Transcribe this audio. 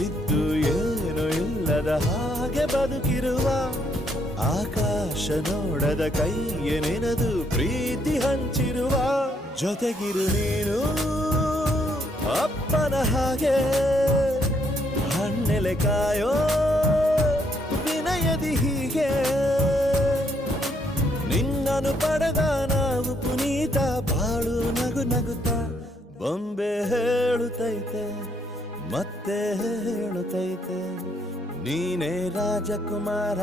ಇದ್ದು ಏನು ಇಲ್ಲದ ಹಾಗೆ ಬದುಕಿರುವ ಆಕಾಶ ನೋಡದ ಕೈಯ ನೆನೆದು ಪ್ರೀತಿ ಹಂಚಿರುವ ಜೊತೆಗಿರು ನೀನು ಅಪ್ಪನ ಹಾಗೆ ಹಣ್ಣೆಲೆ ಕಾಯೋ ವಿನಯದಿ ಹೀಗೆ ನಿನ್ನನು ಪಡೆದ ನಾವು ಪುನೀತ ಬಾಳು ನಗು ನಗುತ್ತಾ ಬೊಂಬೆ ಹೇಳುತ್ತೈತೆ ಮತ್ತೆ ಹೇಳುತ್ತೈತೆ ನೀನೇ ರಾಜಕುಮಾರ.